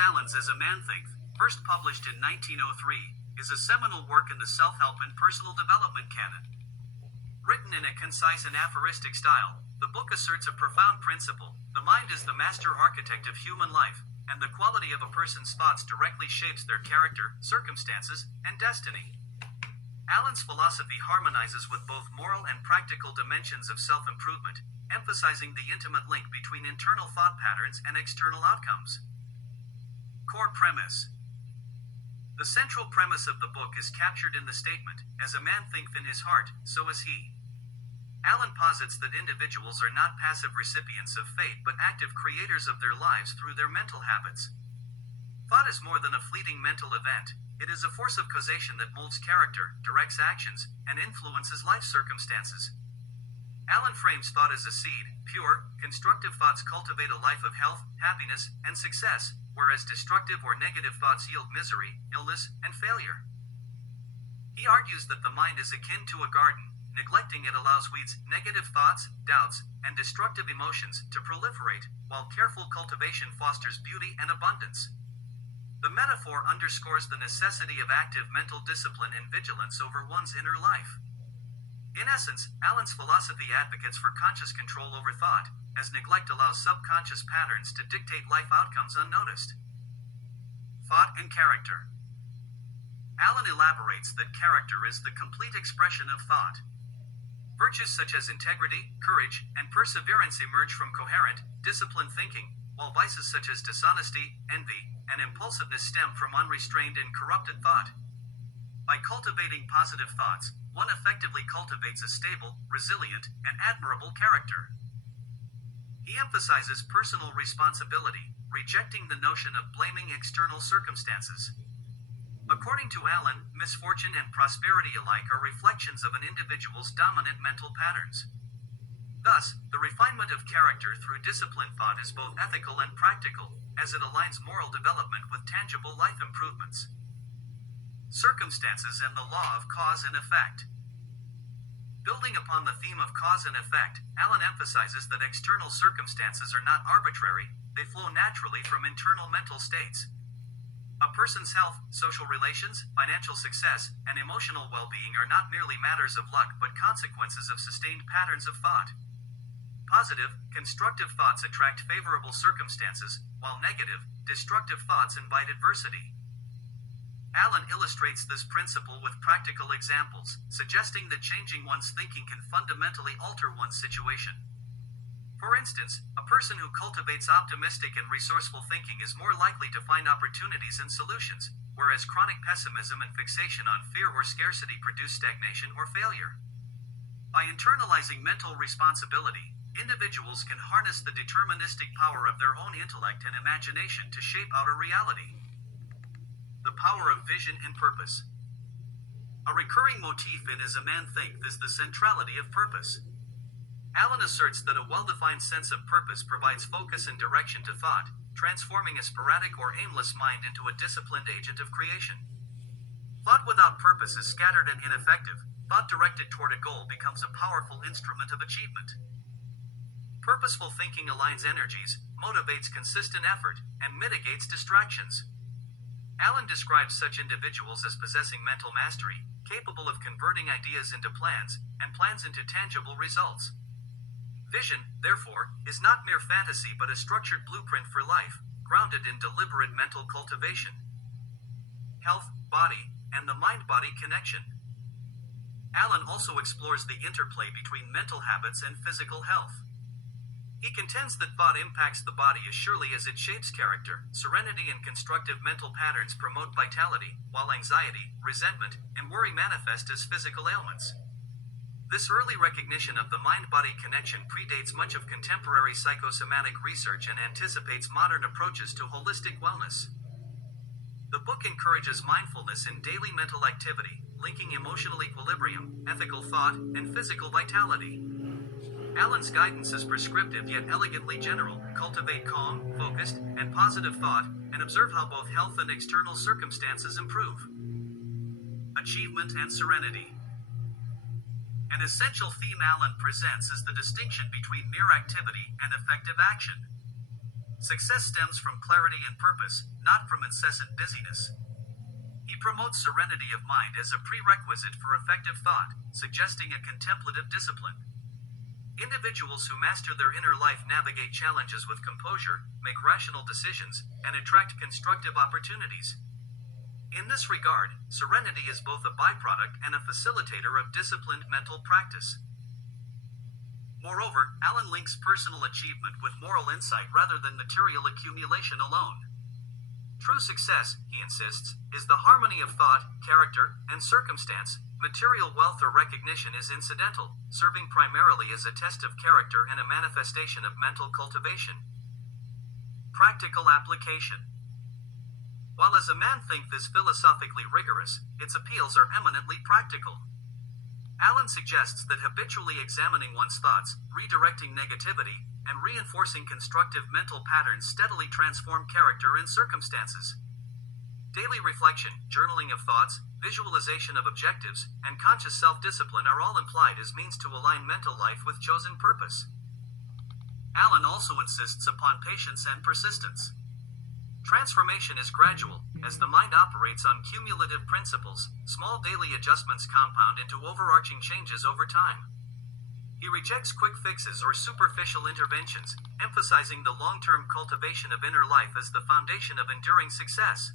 Allen's As a Man Thinketh, first published in 1903, is a seminal work in the self-help and personal development canon. Written in a concise and aphoristic style, the book asserts a profound principle: the mind is the master architect of human life, and the quality of a person's thoughts directly shapes their character, circumstances, and destiny. Allen's philosophy harmonizes with both moral and practical dimensions of self-improvement, emphasizing the intimate link between internal thought patterns and external outcomes. Core premise. The central premise of the book is captured in the statement, "As a man thinketh in his heart, so is he." Allen posits that individuals are not passive recipients of fate but active creators of their lives through their mental habits. Thought is more than a fleeting mental event. It is a force of causation that molds character, directs actions, and influences life circumstances. Allen frames thought as a seed. Pure, constructive thoughts cultivate a life of health, happiness, and success, whereas destructive or negative thoughts yield misery, illness, and failure. He argues that the mind is akin to a garden. Neglecting it allows weeds, negative thoughts, doubts, and destructive emotions to proliferate, while careful cultivation fosters beauty and abundance. The metaphor underscores the necessity of active mental discipline and vigilance over one's inner life. In essence, Allen's philosophy advocates for conscious control over thought, as neglect allows subconscious patterns to dictate life outcomes unnoticed. Thought and character. Allen elaborates that character is the complete expression of thought. Virtues such as integrity, courage, and perseverance emerge from coherent, disciplined thinking, while vices such as dishonesty, envy, and impulsiveness stem from unrestrained and corrupted thought. By cultivating positive thoughts, one effectively cultivates a stable, resilient, and admirable character. He emphasizes personal responsibility, rejecting the notion of blaming external circumstances. According to Allen, misfortune and prosperity alike are reflections of an individual's dominant mental patterns. Thus, the refinement of character through disciplined thought is both ethical and practical, as it aligns moral development with tangible life improvements. Circumstances and the law of cause and effect. Building upon the theme of cause and effect, Allen emphasizes that external circumstances are not arbitrary, they flow naturally from internal mental states. A person's health, social relations, financial success, and emotional well-being are not merely matters of luck but consequences of sustained patterns of thought. Positive, constructive thoughts attract favorable circumstances, while negative, destructive thoughts invite adversity. Allen illustrates this principle with practical examples, suggesting that changing one's thinking can fundamentally alter one's situation. For instance, a person who cultivates optimistic and resourceful thinking is more likely to find opportunities and solutions, whereas chronic pessimism and fixation on fear or scarcity produce stagnation or failure. By internalizing mental responsibility, individuals can harness the deterministic power of their own intellect and imagination to shape outer reality. The power of vision and purpose. A recurring motif in As a Man Thinketh is the centrality of purpose. Allen asserts that a well-defined sense of purpose provides focus and direction to thought, transforming a sporadic or aimless mind into a disciplined agent of creation. Thought without purpose is scattered and ineffective. Thought directed toward a goal becomes a powerful instrument of achievement. Purposeful thinking aligns energies, motivates consistent effort, and mitigates distractions. Allen describes such individuals as possessing mental mastery, capable of converting ideas into plans, and plans into tangible results. Vision, therefore, is not mere fantasy but a structured blueprint for life, grounded in deliberate mental cultivation. Health, body, and the mind-body connection. Allen also explores the interplay between mental habits and physical health. He contends that thought impacts the body as surely as it shapes character. Serenity and constructive mental patterns promote vitality, while anxiety, resentment, and worry manifest as physical ailments. This early recognition of the mind-body connection predates much of contemporary psychosomatic research and anticipates modern approaches to holistic wellness. The book encourages mindfulness in daily mental activity, linking emotional equilibrium, ethical thought, and physical vitality. Allen's guidance is prescriptive yet elegantly general. Cultivate calm, focused, and positive thought, and observe how both health and external circumstances improve. Achievement and serenity. An essential theme Allen presents is the distinction between mere activity and effective action. Success stems from clarity and purpose, not from incessant busyness. He promotes serenity of mind as a prerequisite for effective thought, suggesting a contemplative discipline. Individuals who master their inner life navigate challenges with composure, make rational decisions, and attract constructive opportunities. In this regard, serenity is both a byproduct and a facilitator of disciplined mental practice. Moreover, Allen links personal achievement with moral insight rather than material accumulation alone. True success, he insists, is the harmony of thought, character, and circumstance. Material wealth or recognition is incidental, serving primarily as a test of character and a manifestation of mental cultivation. Practical application. While as a man thinketh is philosophically rigorous, its appeals are eminently practical. Allen suggests that habitually examining one's thoughts, redirecting negativity, and reinforcing constructive mental patterns steadily transform character and circumstances. Daily reflection, journaling of thoughts, visualization of objectives, and conscious self-discipline are all implied as means to align mental life with chosen purpose. Allen also insists upon patience and persistence. Transformation is gradual, as the mind operates on cumulative principles. Small daily adjustments compound into overarching changes over time. He rejects quick fixes or superficial interventions, emphasizing the long-term cultivation of inner life as the foundation of enduring success.